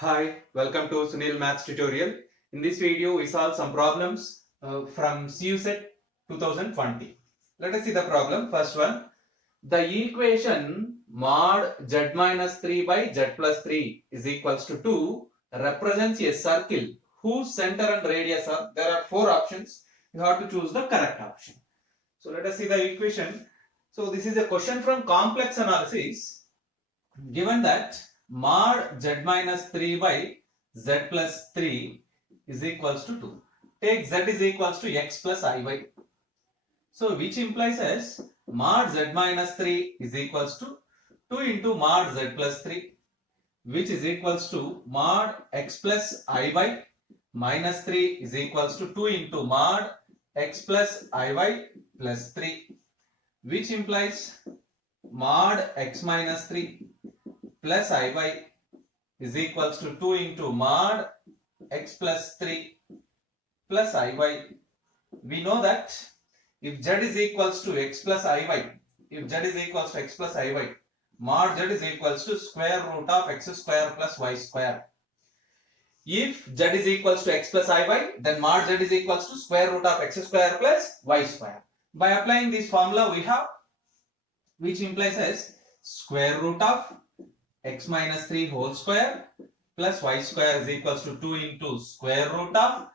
Hi, welcome to Sunil Maths tutorial. In this video, we solve some problems from CUSET 2020. Let us see the problem. First one, the equation mod z minus 3 by z plus 3 is equals to 2 represents a circle whose center and radius are, there are four options. You have to choose the correct option. So let us see the equation. So this is a question from complex analysis. Given that mod z minus 3 by z plus 3 is equals to 2. Take z is equals to x plus iy. So which implies as mod z minus 3 is equals to 2 into mod z plus 3, which is equals to mod x plus iy minus 3 is equals to 2 into mod x plus iy plus 3, which implies mod x minus 3 plus iy is equals to 2 into mod x plus 3 plus iy. We know that if z is equals to x plus iy, mod z is equals to square root of x square plus y square. If z is equals to x plus iy, then mod z is equals to square root of x square plus y square. By applying this formula, we have, which implies as square root of x minus 3 whole square plus y square is equals to 2 into square root of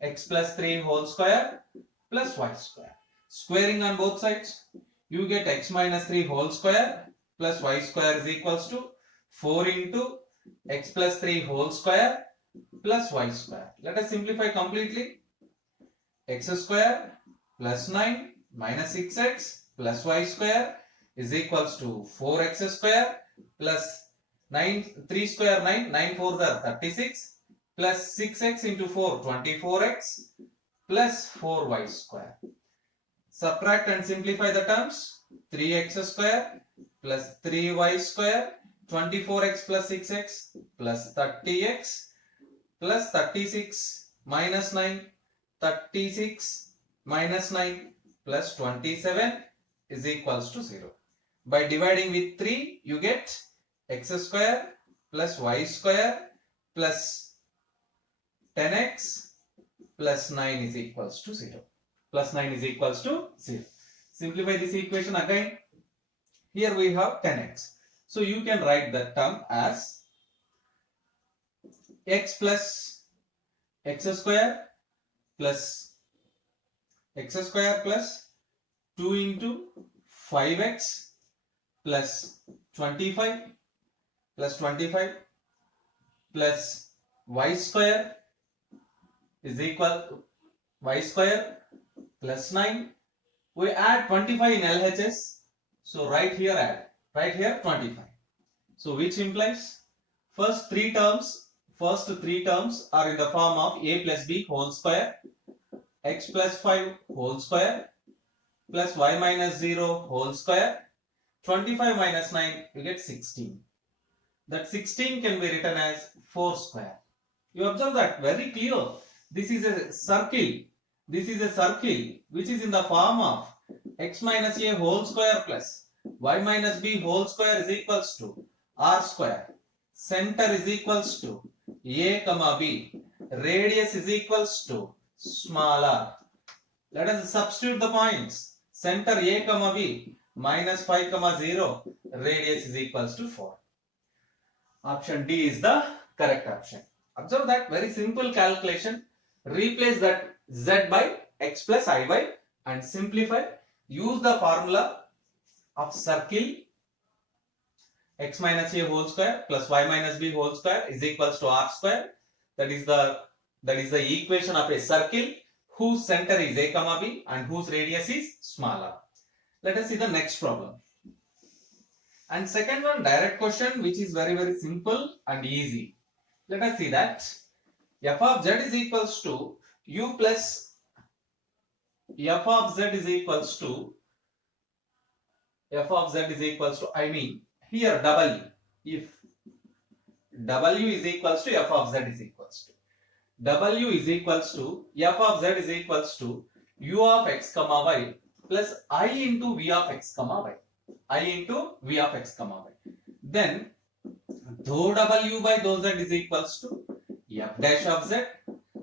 x plus 3 whole square plus y square. Squaring on both sides, you get x minus 3 whole square plus y square is equals to 4 into x plus 3 whole square plus y square. Let us simplify completely. X square plus 9 minus 6x plus y square is equals to 4x square plus 9, 3 square 9, 9 4s are 36 plus 6x into 4, 24x plus 4y square. Subtract and simplify the terms. 3x square plus 3y square, 24x plus 6x plus 30x plus 36 minus 9, 36 minus 9 plus 27 is equals to 0. By dividing with 3, you get x square plus y square plus 10x plus 9 is equals to 0. Plus 9 is equals to 0. Simplify this equation again. Here we have 10x. So you can write that term as x plus x square plus 2 into 5x plus 25 plus y square is equal to y square plus 9. We add 25 in LHS. So right here add. Right here 25. So which implies first three terms are in the form of a plus b whole square, x plus 5 whole square plus y minus 0 whole square. 25 minus 9, you get 16. That 16 can be written as 4 square. You observe that very clear. This is a circle. This is a circle which is in the form of x minus a whole square plus y minus b whole square is equals to r square. Center is equals to a comma b. Radius is equals to small r. Let us substitute the points. Center a comma b minus 5 comma 0. Radius is equals to 4. Option D is the correct option. Observe that very simple calculation. Replace that z by x plus iy and simplify. Use the formula of circle x minus a whole square plus y minus b whole square is equals to r square. That is the equation of a circle whose center is a comma b and whose radius is smaller. Let us see the next problem. And second one, direct question, which is very simple and easy. Let us see that f of z is equals to u plus f of z is equals to I mean here w. If w is equals to f of z is equals to w is equals to f of z is equals to u of x comma y plus I into v of x comma y. Then dou w by dou z is equals to f dash of z,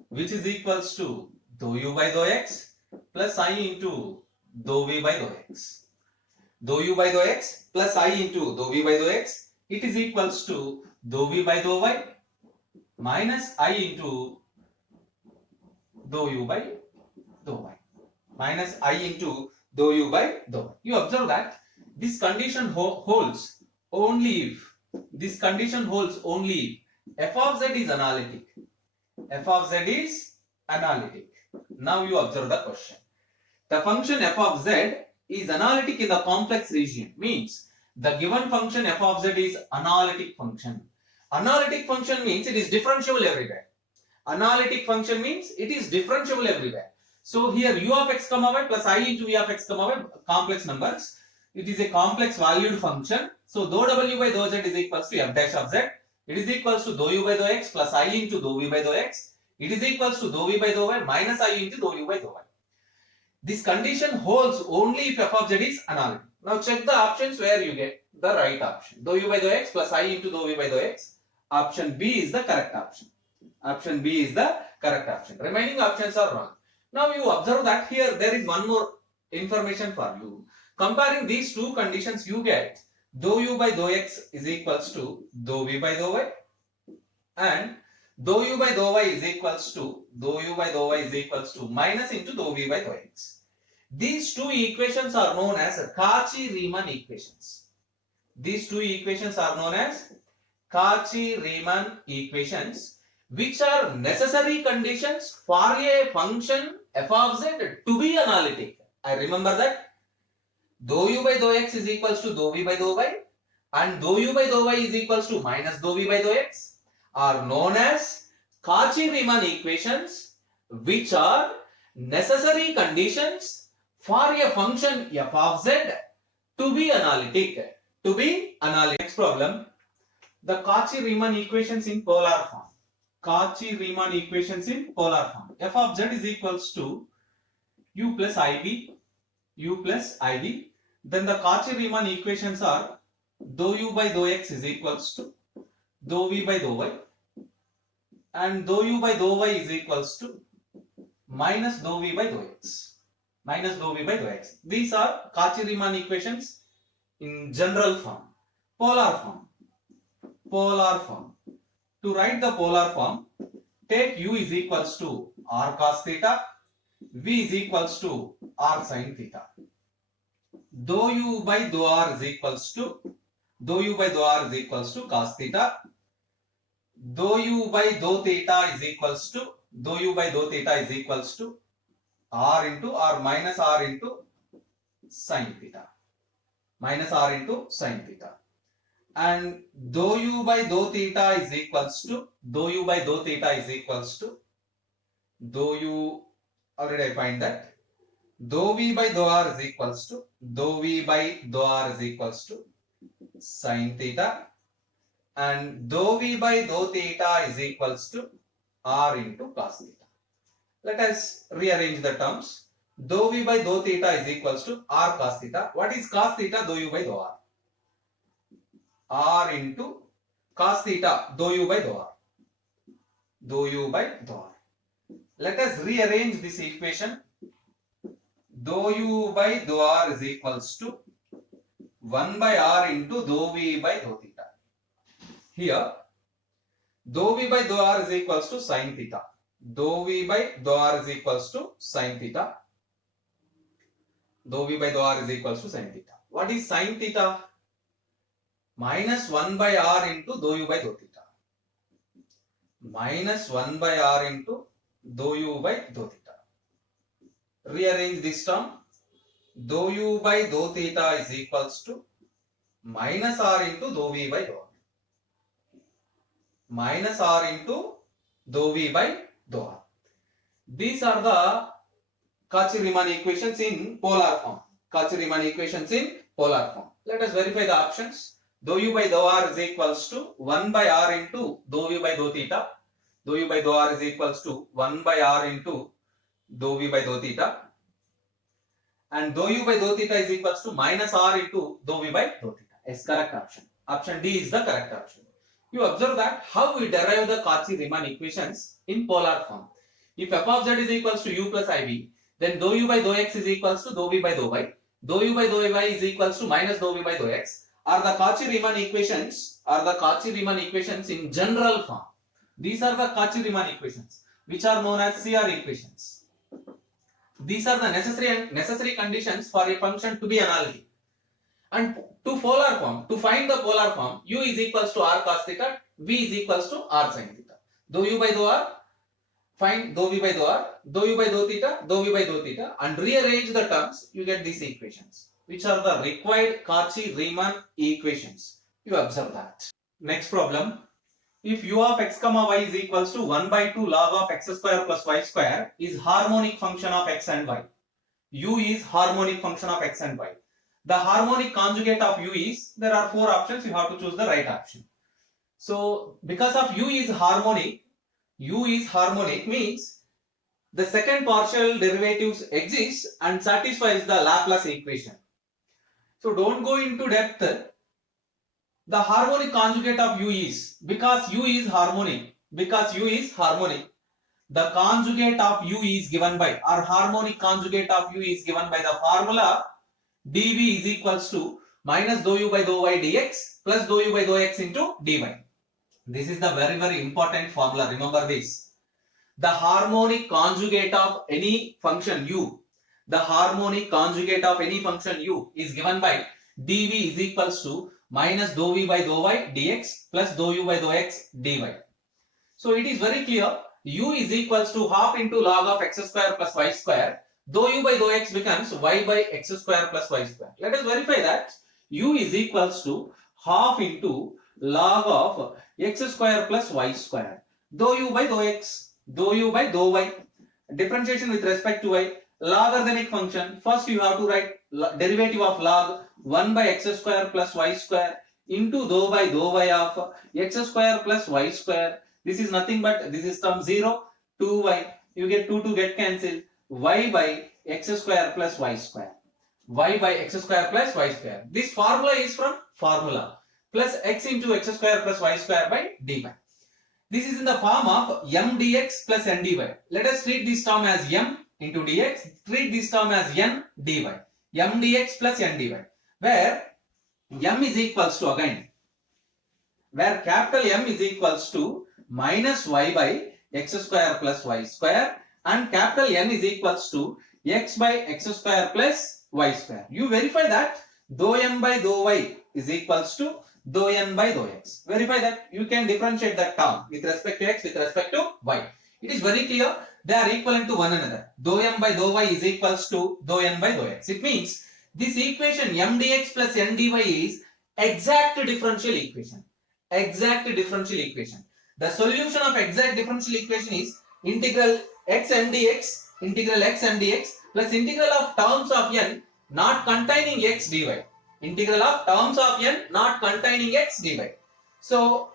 which is equals to dou u by dou x plus I into dou v by dou x. Dou u by dou x plus I into dou v by dou x, it is equals to dou v by dou y minus I into dou u by dou y. Minus I into dou u by dou y. You observe that this condition holds only if f of z is analytic. F of z is analytic. Now you observe the question. The function f of z is analytic in the complex region, means the given function f of z is analytic function. Analytic function means it is differentiable everywhere. Analytic function means it is differentiable everywhere. So here u of x comma y plus I into v of x comma y, complex numbers. It is a complex valued function. So dou w by dou z is equals to f dash of z. It is equals to dou u by dou x plus I into dou v by dou x. It is equals to dou v by dou y minus I into dou u by dou y. This condition holds only if f of z is analytic. Now check the options where you get the right option. Dou u by dou x plus I into dou v by dou x. Option B is the correct option. Option B is the correct option. Remaining options are wrong. Now you observe that here there is one more information for you. Comparing these two conditions, you get dou u by dou x is equals to dou v by dou y, and dou u by dou y is equals to minus into dou v by dou x. These two equations are known as Cauchy-Riemann equations. These two equations are known as Cauchy-Riemann equations, which are necessary conditions for a function f of z to be analytic. I remember that dou u by dou x is equals to dou v by dou y, and dou u by dou y is equals to minus dou v by dou x are known as Cauchy-Riemann equations, which are necessary conditions for a function f of z to be analytic. Next problem, the Cauchy-Riemann equations in polar form. Cauchy-Riemann equations in polar form. F of z is equals to u plus ib. Then the Cauchy-Riemann equations are dou u by dou x is equals to dou v by dou y, and dou u by dou y is equals to minus dou v by dou x. These are Cauchy-Riemann equations in general form. Polar form. To write the polar form, take u is equals to r cos theta, v is equals to r sin theta. Dou u by dou r is equals to cos theta. Dou u by dou theta is equals to r into or minus r into sin theta. And dou u by dou theta is equals to already I find that dou v by dou r is equals to sin theta, and dou v by dou theta is equals to r into cos theta. Let us rearrange the terms. Dou v by dou theta is equals to r cos theta. What is cos theta? Dou u by dou r. R into cos theta, dou u by dou r. Let us rearrange this equation. Dou u by dou r is equals to 1 by r into dou v by dou theta. Here, dou v by dou r is equals to sin theta. What is sin theta? Minus 1 by r into dou u by dou theta. Rearrange this term. Dou u by dou theta is equals to minus r into dou v by dou r. These are the Cauchy-Riemann equations in polar form. Let us verify the options. Dou u by dou r is equals to 1 by r into dou v by dou theta. Dou u by dou r is equals to 1 by r into dou v by dou theta. And dou u by dou theta is equals to minus r into dou v by dou theta. Is correct option. Option D is the correct option. You observe that how we derive the Cauchy-Riemann equations in polar form. If f of z is equals to u plus iv, then dou u by dou x is equals to dou v by dou y. Dou u by dou y is equals to minus dou v by dou x are the Cauchy-Riemann equations in general form. These are the Cauchy-Riemann equations which are known as CR equations. These are the necessary conditions for a function to be analytic. And to find the polar form, u is equals to r cos theta, v is equals to r sin theta. Dou u by dou r, find dou v by dou r, dou u by dou theta, dou v by dou theta, and rearrange the terms, you get these equations, which are the required Cauchy-Riemann equations. You observe that. Next problem. If u of x comma y is equals to 1 by 2 log of x square plus y square is harmonic function of x and y. U is harmonic function of x and y. The harmonic conjugate of u is, there are 4 options, you have to choose the right option. So because of u is harmonic means the second partial derivatives exist and satisfies the Laplace equation. So don't go into depth. The harmonic conjugate of u is, because u is harmonic, the conjugate of u is given by, or harmonic conjugate of u is given by the formula dv is equals to minus dou u by dou y dx plus dou u by dou x into dy. This is the very important formula. Remember this. The harmonic conjugate of any function u, is given by dv is equals to minus dou v by dou y dx plus dou u by dou x dy. So it is very clear. U is equals to half into log of x square plus y square. Dou u by dou x becomes y by x square plus y square. Let us verify that. U is equals to half into log of x square plus y square. Dou u by dou x, dou u by dou y. Differentiation with respect to y. Logarithmic function. First you have to write derivative of log 1 by x square plus y square into dou by dou y of x square plus y square. This is nothing but, this is term 0, 2y. You get 2 to get cancelled. Y by x square plus y square. Y by x square plus y square. This formula is from formula plus x into x square plus y square by dy. This is in the form of m dx plus n dy. Let us treat this term as m into dx. Treat this term as n dy. M dx plus n dy. Where m is equals to, again, where capital M is equals to minus y by x square plus y square and capital N is equals to x by x square plus y square. You verify that dou m by dou y is equals to dou n by dou x. Verify that. You can differentiate that term with respect to x, with respect to y. It is very clear. They are equivalent to one another. Dou m by dou y is equals to dou n by dou x. It means this equation m dx plus n dy is exact differential equation. The solution of exact differential equation is integral x m dx plus integral of terms of n not containing x dy. So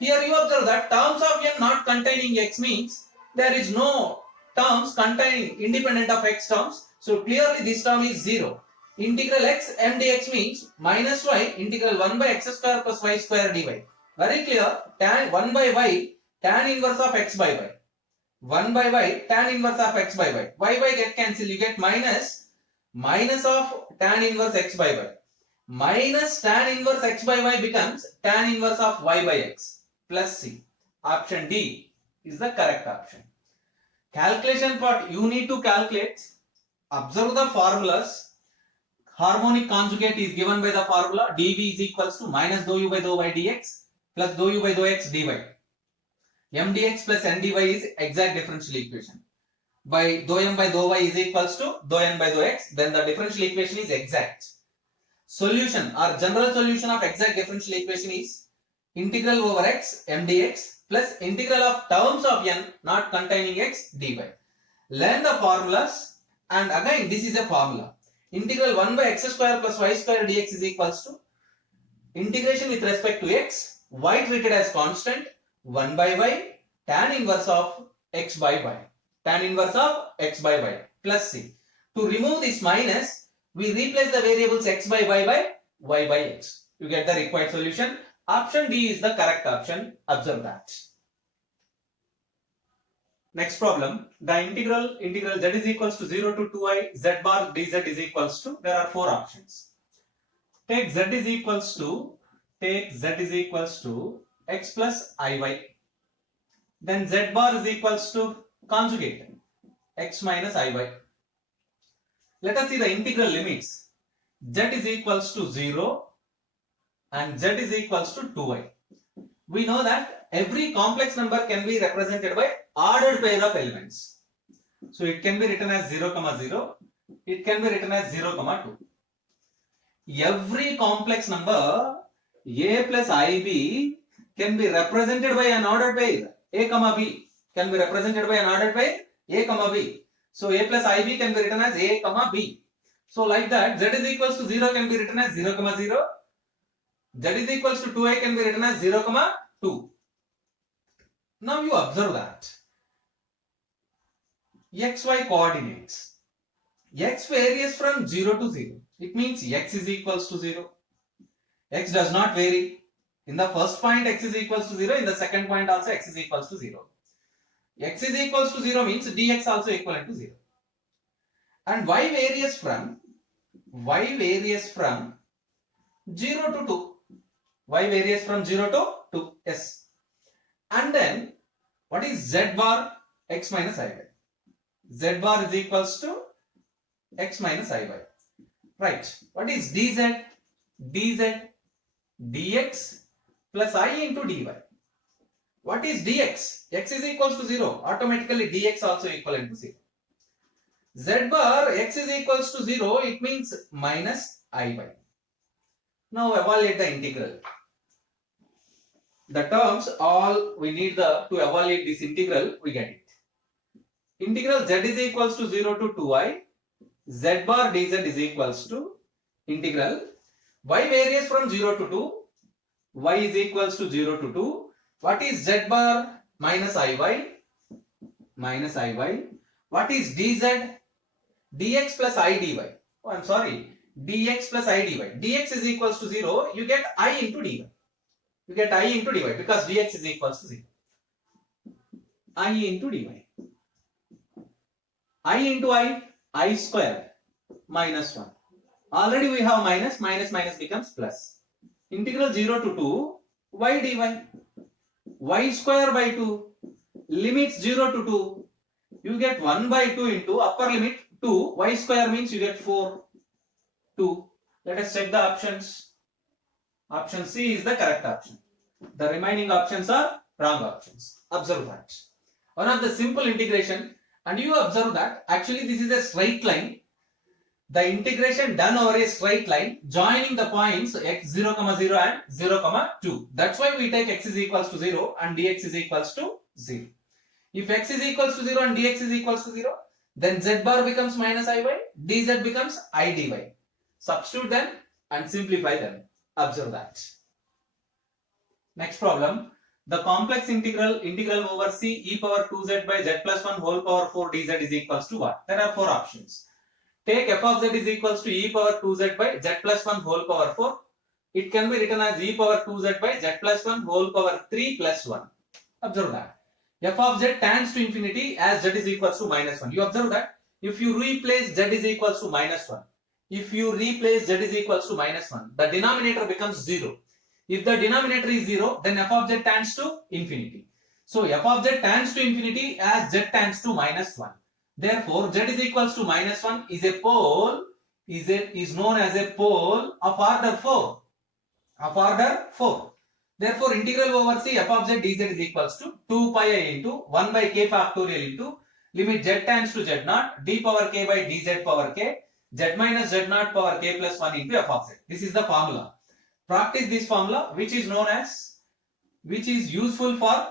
here you observe that terms of n not containing x means there is no terms containing independent of x terms. So clearly this term is 0. Integral x m dx means minus y integral 1 by x square plus y square dy. Very clear. Tan 1 by y tan inverse of x by y. 1 by y tan inverse of x by y. Y get cancelled. You get minus of tan inverse x by y. Minus tan inverse x by y becomes tan inverse of y by x plus c. Option D is the correct option. Calculation part, you need to calculate. Observe the formulas. Harmonic conjugate is given by the formula dv is equals to minus dou u by dou y dx plus dou u by dou x dy. M dx plus n dy is exact differential equation. By dou m by dou y is equals to dou n by dou x, then the differential equation is exact. Solution or general solution of exact differential equation is integral over x m dx plus integral of terms of n not containing x dy. Learn the formulas, and again this is a formula. Integral 1 by x square plus y square dx is equals to integration with respect to x, y treated as constant, 1 by y tan inverse of x by y. Plus c. To remove this minus, we replace the variables x by y by x. You get the required solution. Option D is the correct option. Observe that. Next problem. The integral z is equals to 0 to 2i z bar dz is equals to, there are four options. Take z is equals to x plus iy. Then z bar is equals to conjugate x minus iy. Let us see the integral limits. Z is equals to 0 and z is equals to 2i. We know that every complex number can be represented by ordered pair of elements. So it can be written as 0, 0. It can be written as 0, 2. Every complex number a plus ib can be represented by an ordered pair a comma b, can be represented by an ordered pair a comma b. So a plus ib can be written as a comma b. So like that, z is equals to 0 can be written as 0, 0. Z is equals to 2i can be written as 0, 2. Now you observe that xy coordinates. X varies from 0 to 0. It means x is equals to 0. X does not vary. In the first point x is equals to 0. In the second point also x is equals to 0. X is equals to 0 means dx also equivalent to 0. And y varies from 0 to 2. Y varies from 0 to 2. Yes. And then what is z bar? X minus iy. Z bar is equals to x minus iy. Right. What is dz? Dz dx plus I into dy. What is dx? X is equals to 0. Automatically dx also equivalent to 0. Z bar x is equals to 0. It means minus iy. Now evaluate the integral. The terms all we need to evaluate this integral, we get it. Integral z is equals to 0 to 2i. Z bar dz is equals to integral y varies from 0 to 2. Y is equals to 0 to 2. What is z bar? Minus iy. Minus iy. What is dz? Dx plus I dy. Oh, I'm sorry. Dx plus I dy. Dx is equals to 0. You get I into dy. You get I into dy because dx is equals to 0. I into dy. I into I square minus 1. Already we have minus, minus becomes plus. Integral 0 to 2 y dy. Y square by 2. Limits 0 to 2. You get 1 by 2 into upper limit 2. Y square means you get 4. 2. Let us check the options. Option C is the correct option. The remaining options are wrong options. Observe that. One of the simple integration, and you observe that actually this is a straight line. The integration done over a straight line joining the points x 0, 0 and 0, 2. That's why we take x is equals to 0 and dx is equals to 0. If x is equals to 0 and dx is equals to 0, then z bar becomes minus iy, dz becomes I dy. Substitute them and simplify them. Observe that. Next problem. The complex integral over c e power 2z by z plus 1 whole power 4 dz is equals to what? There are four options. Take f of z is equals to e power 2z by z plus 1 whole power 4. It can be written as e power 2z by z plus 1 whole power 3 plus 1. Observe that. F of z tends to infinity as z is equals to minus 1. You observe that if you replace z is equals to minus 1. If you replace z is equals to minus 1, the denominator becomes 0. If the denominator is 0, then f of z tends to infinity. So f of z tends to infinity as z tends to minus 1. Therefore, z is equals to minus 1 is a pole, is known as a pole of order 4. Of order 4. Therefore, integral over c f of z dz is equals to 2 pi I into 1 by k factorial into limit z tends to z naught d power k by dz power k z minus z naught power k plus 1 into f of z. This is the formula. Practice this formula which is useful for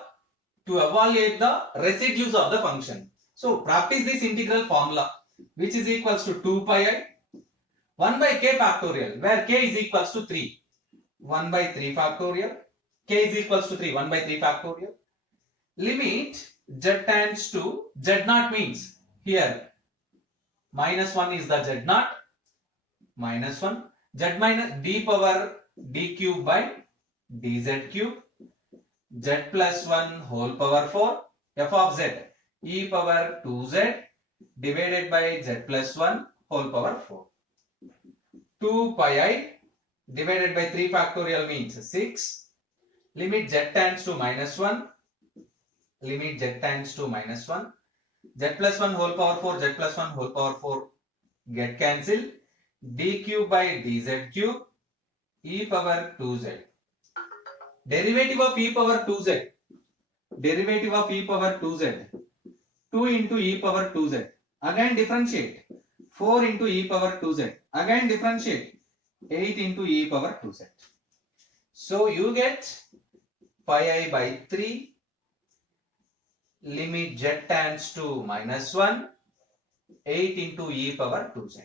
to evaluate the residues of the function. So practice this integral formula which is equals to 2 pi I 1 by k factorial where k is equals to 3. 1 by 3 factorial. K is equals to 3. 1 by 3 factorial. Limit z tends to z naught means here minus 1 is the z naught. Minus 1. Z minus d power d cube by dz cube z plus 1 whole power 4 f of z e power 2z divided by z plus 1 whole power 4. 2 pi I divided by 3 factorial means 6. Limit z tends to minus 1. Limit z tends to minus 1. Z plus 1 whole power 4, z plus 1 whole power 4 get cancelled. D cube by dz cube e power 2z. Derivative of e power 2z. Derivative of e power 2z. 2 into e power 2z. Again differentiate. 4 into e power 2z. Again differentiate. 8 into e power 2z. So you get pi I by 3. Limit z tends to minus 1. 8 into e power 2z.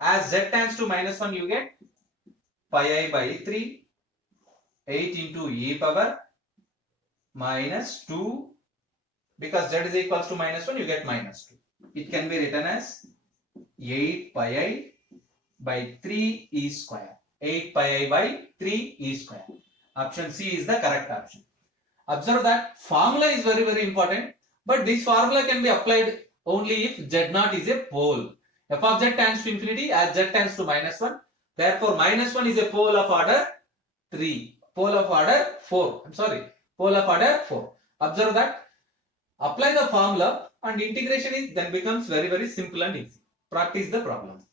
As z tends to minus 1, you get pi I by 3. 8 into e power minus 2. Because z is equals to minus 1, you get minus 2. It can be written as 8 pi I by 3 e square. 8 pi I by 3 e square. Option C is the correct option. Observe that formula is very, very important. But this formula can be applied only if z0 is a pole. F of z tends to infinity as z tends to minus 1. Therefore, minus 1 is a pole of order 3. Pole of order 4. I'm sorry. Pole of order 4. Observe that. Apply the formula and integration is then becomes very, very simple and easy. Practice the problem.